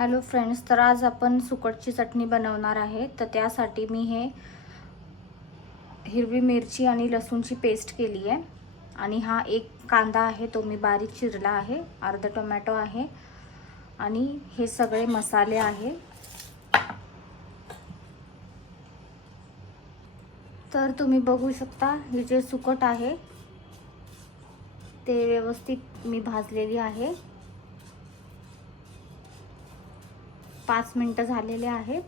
Hello friends, तर आज आपण सुकटची चटणी बनवणार आहे। तर त्यासाठी मी हे हिरवी मिरची आणि लसूणची पेस्ट केली आहे आणि हा एक कांदा आहे तो मी बारीक चिरला आहे, अर्धा टोमॅटो आहे आणि हे सगळे मसाले आहे। तर तुम्ही बघू शकता हे जे सुकट आहे ते व्यवस्थित मी भाजलेली आहे। 5 मिनिटं झालेले आहेत।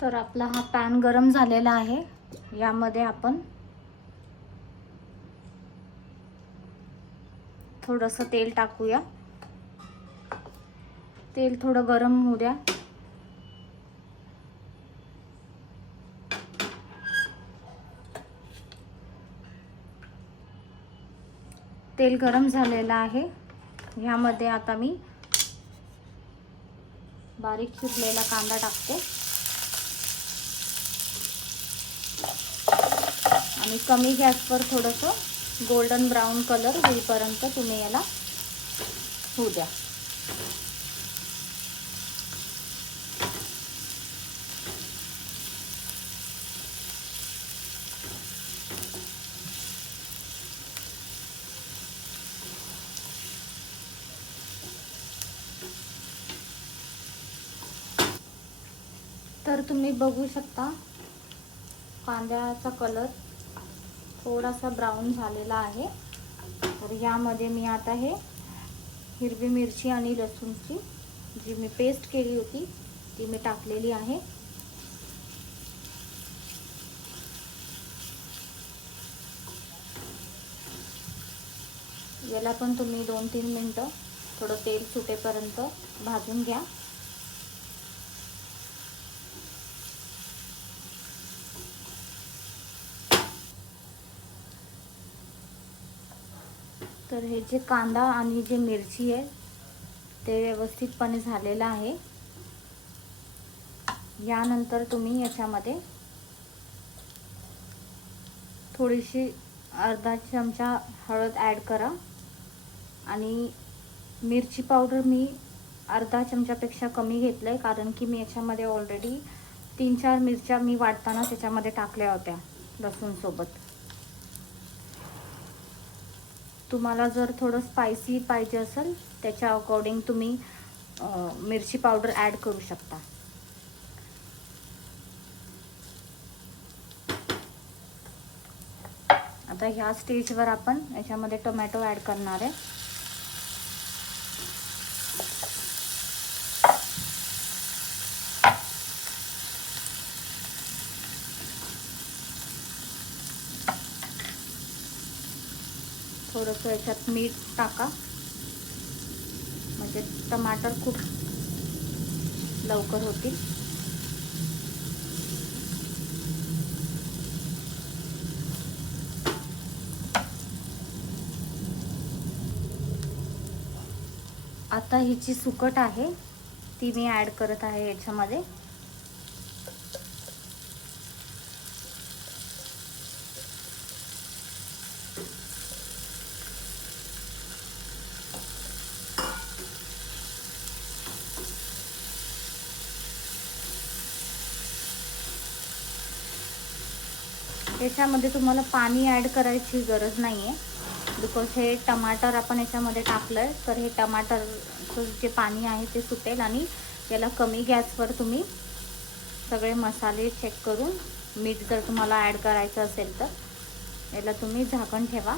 तर आपला हा पॅन गरम झालेला आहे। यामध्ये आपण थोडंसं तेल टाकूया। तेल थोडं गरम होऊ द्या। तेल गरम झालेलं आहे। यामध्ये आता मी बारीक चिरलेला कांदा टाकते आणि कमी गॅसवर थोडंसं गोल्डन ब्राउन कलर होईपर्यंत तुम्ही याला होऊ द्या। तर तुम्ही बघू शकता कांद्याचा कलर थोडासा ब्राउन झालेला आहे। तर यामध्ये मी आता हे हिरवी मिरची आणि लसूणची जी मी पेस्ट केली होती ती मी टाकलेली आहे। याला पण तुम्ही 2-3 मिनिटं थोडं तेल सुटेपर्यंत भाजून घ्या। तर हे जे कांदा आणि जे मिरची आहे ते व्यवस्थितपणे झालेलं आहे। यानंतर तुम्ही याच्यामध्ये थोडीशी अर्धा चमचा हळद ॲड करा आणि मिरची पावडर मी अर्धा चमचापेक्षा कमी घेतलंय, कारण की मी याच्यामध्ये ऑलरेडी 3-4 मिरच्या मी वाटताना त्याच्यामध्ये टाकल्या होत्या लसूण सोबत। तुम्हाला जर थोडं स्पायसी पाहिजे असेल त्याच्या अकॉर्डिंग तुम्ही मिरची पावडर ॲड करू शकता। आता ह्या स्टेजवर आपण याच्यामध्ये टोमॅटो ॲड करणार आहे। थोडंसं याच्यात मीठ टाका म्हणजे टमाटर खूप लवकर होतील। आता ही जी सुकट आहे ती मी ॲड करत आहे याच्यामध्ये। याच्यामध्ये तुम्हाला पाणी ॲड करायची गरज नाही आहे, बिकॉज हे टमाटर आपण याच्यामध्ये टाकलंय तर हे टमाटरचं जे पाणी आहे ते सुटेल आणि याला कमी गॅसवर तुम्ही सगळे मसाले चेक करून मीठ जर तुम्हाला ॲड करायचं असेल तर याला तुम्ही झाकण ठेवा।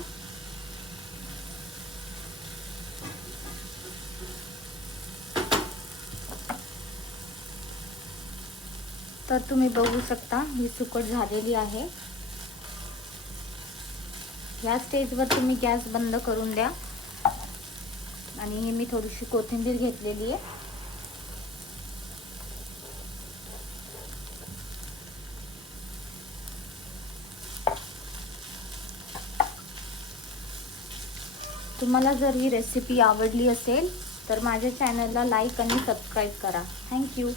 तर तुम्ही बघू शकता ही सुकट झालेली आहे। या स्टेजवर तुम्ही गॅस बंद करून द्या आणि हे मी थोडीशी कोथिंबीर घेतलेली आहे। तुम्हाला जर ही रेसिपी आवडली असेल तर माझ्या चॅनलला लाईक आणि सबस्क्राईब करा। थँक्यू।